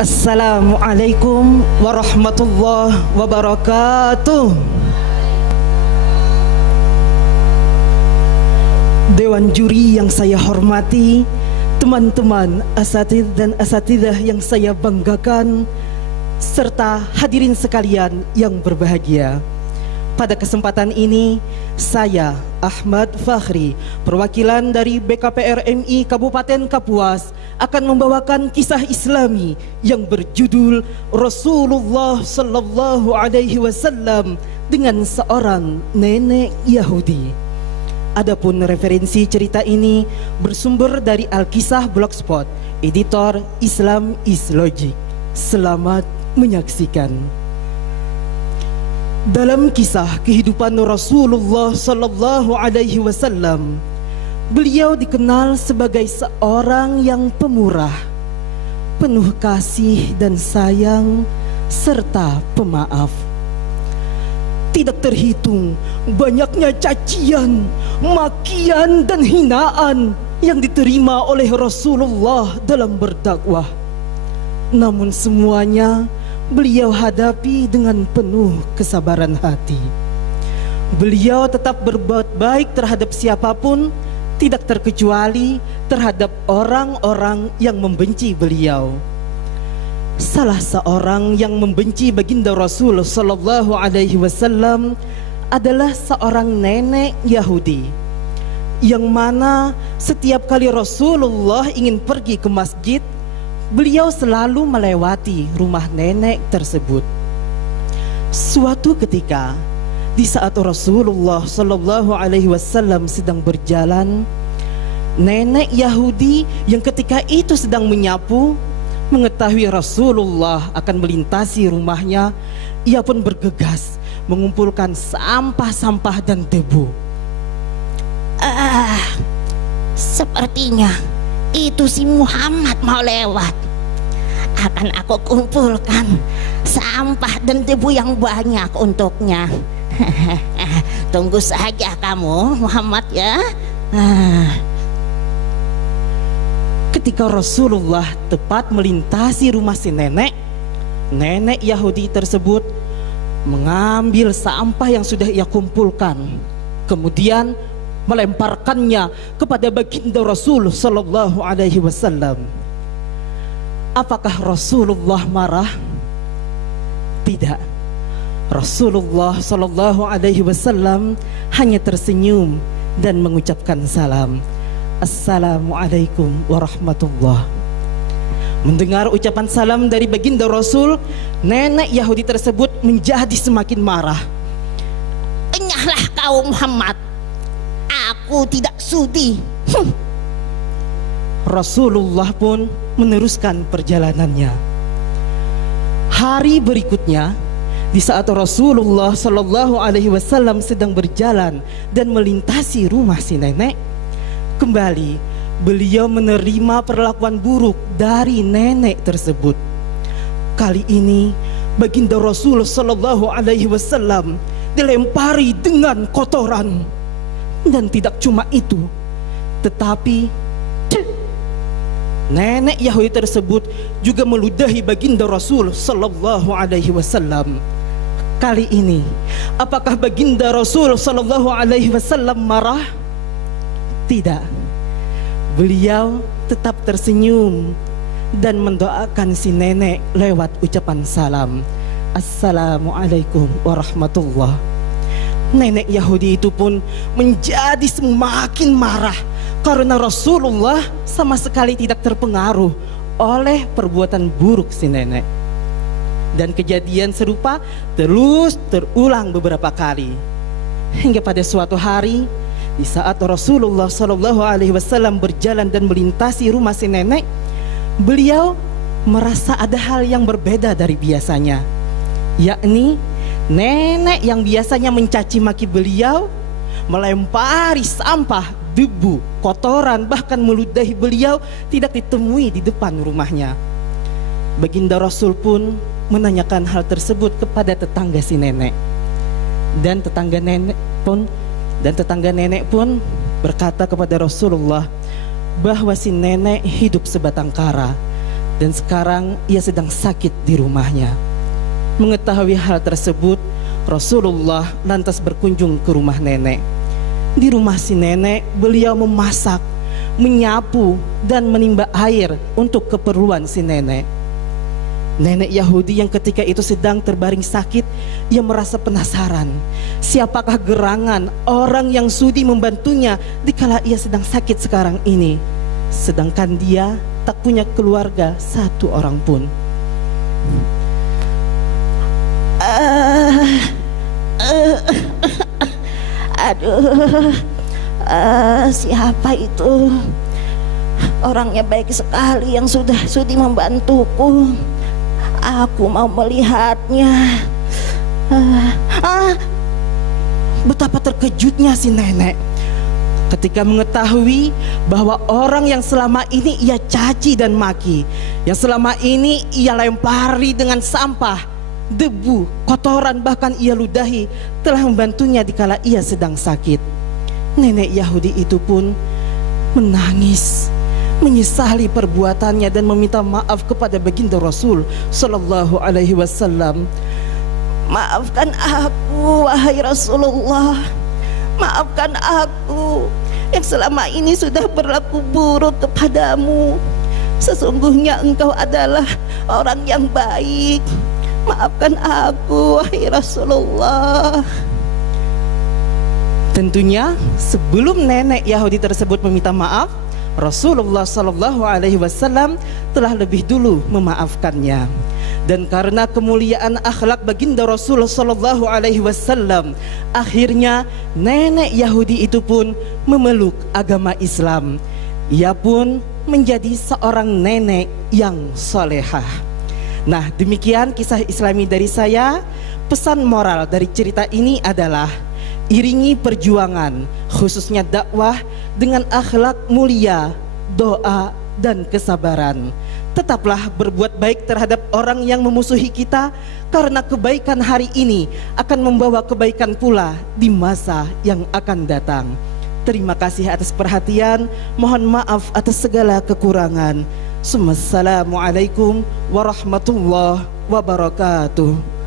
Assalamualaikum warahmatullahi wabarakatuh. Dewan juri yang saya hormati, teman-teman asatidz dan asatidzah yang saya banggakan, serta hadirin sekalian yang berbahagia. Pada kesempatan ini, saya Ahmad Fakhri, perwakilan dari BKPR MI Kabupaten Kapuas, akan membawakan kisah Islami yang berjudul Rasulullah Sallallahu Alaihi Wasallam dengan seorang nenek Yahudi. Adapun referensi cerita ini bersumber dari Alkisah Blogspot, editor Islam is Logic. Selamat menyaksikan. Dalam kisah kehidupan Rasulullah Sallallahu Alaihi Wasallam, beliau dikenal sebagai seorang yang pemurah, penuh kasih dan sayang, serta pemaaf. Tidak terhitung banyaknya cacian, makian dan hinaan yang diterima oleh Rasulullah dalam berdakwah. Namun semuanya beliau hadapi dengan penuh kesabaran hati. Beliau tetap berbuat baik terhadap siapapun, tidak terkecuali terhadap orang-orang yang membenci beliau. Salah seorang yang membenci baginda Rasul Sallallahu Alaihi Wasallam adalah seorang nenek Yahudi, yang mana setiap kali Rasulullah ingin pergi ke masjid, beliau selalu melewati rumah nenek tersebut. Suatu ketika, di saat Rasulullah Sallallahu Alaihi Wasallam sedang berjalan, nenek Yahudi yang ketika itu sedang menyapu mengetahui Rasulullah akan melintasi rumahnya. Ia pun bergegas mengumpulkan sampah-sampah dan debu. Sepertinya itu si Muhammad mau lewat. Akan aku kumpulkan sampah dan debu yang banyak untuknya. Tunggu saja kamu, Muhammad, ya. Ketika Rasulullah tepat melintasi rumah si nenek Yahudi tersebut mengambil sampah yang sudah ia kumpulkan, kemudian melemparkannya kepada baginda Rasul Sallallahu Alaihi Wasallam. Apakah Rasulullah marah? Tidak. Rasulullah Sallallahu Alaihi Wasallam hanya tersenyum dan mengucapkan salam. Assalamualaikum warahmatullah. Mendengar ucapan salam dari baginda Rasul, nenek Yahudi tersebut menjadi semakin marah. Enyahlah kau, Muhammad. Aku tidak sudi. Rasulullah pun meneruskan perjalanannya. Hari berikutnya, di saat Rasulullah Sallallahu Alaihi Wasallam sedang berjalan dan melintasi rumah si nenek, kembali beliau menerima perlakuan buruk dari nenek tersebut. Kali ini baginda Rasul Sallallahu Alaihi Wasallam dilempari dengan kotoran. Dan tidak cuma itu, tetapi nenek Yahudi tersebut juga meludahi baginda Rasul Sallallahu Alaihi Wasallam. Kali ini, apakah baginda Rasul Sallallahu Alaihi Wasallam marah? Tidak. Beliau tetap tersenyum dan mendoakan si nenek lewat ucapan salam. Assalamualaikum warahmatullah. Nenek Yahudi itu pun menjadi semakin marah karena Rasulullah sama sekali tidak terpengaruh oleh perbuatan buruk si nenek. Dan kejadian serupa terus terulang beberapa kali, hingga pada suatu hari, di saat Rasulullah Sallallahu Alaihi Wasallam berjalan dan melintasi rumah si nenek, beliau merasa ada hal yang berbeda dari biasanya, yakni nenek yang biasanya mencaci maki beliau, melempari sampah, debu, kotoran, bahkan meludahi beliau tidak ditemui di depan rumahnya. Baginda Rasul pun menanyakan hal tersebut kepada tetangga si nenek, dan tetangga nenek pun berkata kepada Rasulullah bahwa si nenek hidup sebatang kara, dan sekarang ia sedang sakit di rumahnya. Mengetahui hal tersebut, Rasulullah lantas berkunjung ke rumah nenek. Di rumah si nenek, beliau memasak, menyapu, dan menimba air untuk keperluan si nenek. Nenek Yahudi yang ketika itu sedang terbaring sakit, ia merasa penasaran, siapakah gerangan orang yang sudi membantunya dikala ia sedang sakit sekarang ini, sedangkan dia tak punya keluarga satu orang pun. Siapa itu? Orangnya baik sekali yang sudah sudi membantuku. Aku mau melihatnya. Betapa terkejutnya si nenek ketika mengetahui bahwa orang yang selama ini ia caci dan maki, yang selama ini ia lempari dengan sampah, debu, kotoran, bahkan ia ludahi, telah membantunya dikala ia sedang sakit. Nenek Yahudi itu pun menangis, menyesali perbuatannya dan meminta maaf kepada baginda Rasul Sallallahu Alaihi Wasallam. Maafkan aku, wahai Rasulullah. Maafkan aku yang selama ini sudah berlaku buruk kepadamu. Sesungguhnya engkau adalah orang yang baik. Maafkan aku, wahai Rasulullah. Tentunya sebelum nenek Yahudi tersebut meminta maaf, Rasulullah Sallallahu Alaihi Wasallam telah lebih dulu memaafkannya. Dan karena kemuliaan akhlak baginda Rasul Sallallahu Alaihi Wasallam, akhirnya nenek Yahudi itu pun memeluk agama Islam. Ia pun menjadi seorang nenek yang solehah. Nah, demikian kisah Islami dari saya. Pesan moral dari cerita ini adalah iringi perjuangan, khususnya dakwah, dengan akhlak mulia, doa, dan kesabaran. Tetaplah berbuat baik terhadap orang yang memusuhi kita, karena kebaikan hari ini akan membawa kebaikan pula di masa yang akan datang. Terima kasih atas perhatian. Mohon maaf atas segala kekurangan. Assalamualaikum warahmatullahi wabarakatuh.